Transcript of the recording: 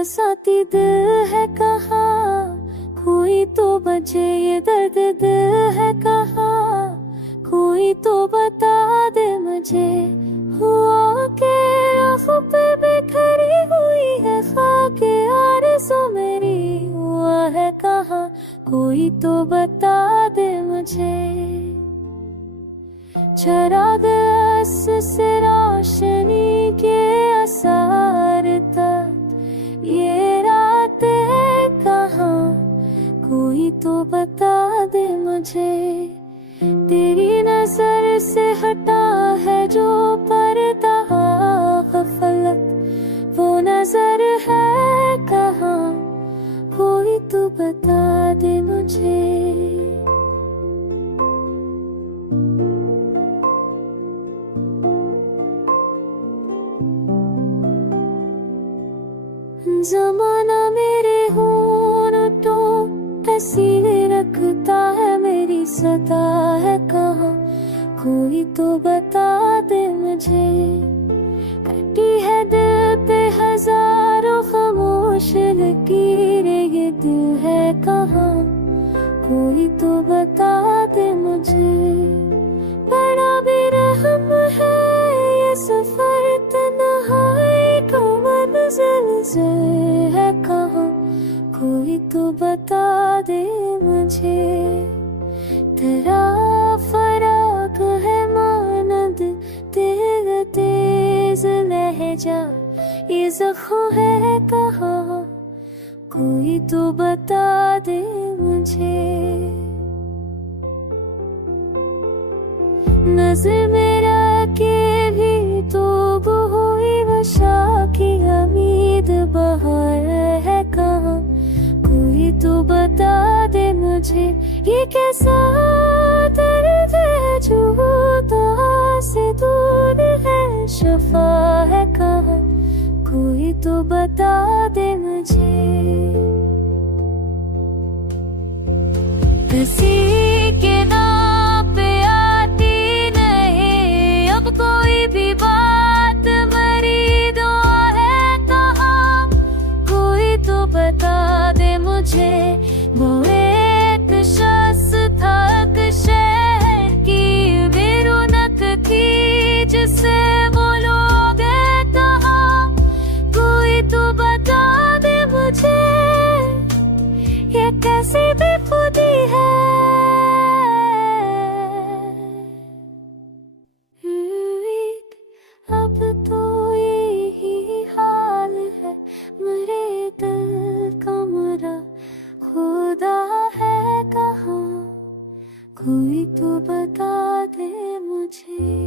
बसाती दिल है कहाँ, कोई तो बचे ये दर्द दिल है कहाँ, कोई तो बता दे मुझे। हुआ के आँख पे बिखरी हुई है खाके आरज़ू मेरी, हुआ है कहाँ, कोई तो बता दे मुझे। चराग से रोशनी के आसार तक ये रातें कहाँ, कोई तो बता दे मुझे। तेरी नजर से हटा है जो पर्दा गफलत, वो नजर है कहाँ, कोई तो बता दे मुझे। ज़माना मेरे होंठों ऐसी रखता है, मेरी सदा है कहाँ, कोई तो बता दे मुझे। कटी है दिल पे हजारों खामोश लकीरें, ये दिल है कहाँ, कोई तो बता दे मुझे। बड़ा बेरहम है ये सफर तन्हाई का, मंजिल से है कहाँ, कोई तो बता दे मुझे। तेरा फराक है मानद दिल तेज लहजा, ये ज़ख्म है कहाँ, कोई तो बता दे मुझे। नज़र मेरा के भी तो हुई वशा की उम्मीद बहार है कहाँ, कोई तो बता दे मुझे। ये कैसा दर्द है जो से दूर है, शफा है कहाँ, कोई तो बता दे मुझे। किसी के नाम पे आती नहीं अब कोई भी बात, मरी दुआ है कहाँ, कोई तो बता दे मुझे। वो एक शख्स था एक शहर की बेरुनक थी, जिससे वो लोग कहाँ, कोई तो बता दे मुझे। ये कैसी बेखुदी है, अब तो यही हाल है, मेरे दिल का मेरा खुदा है कहाँ, कोई तो बता दे मुझे।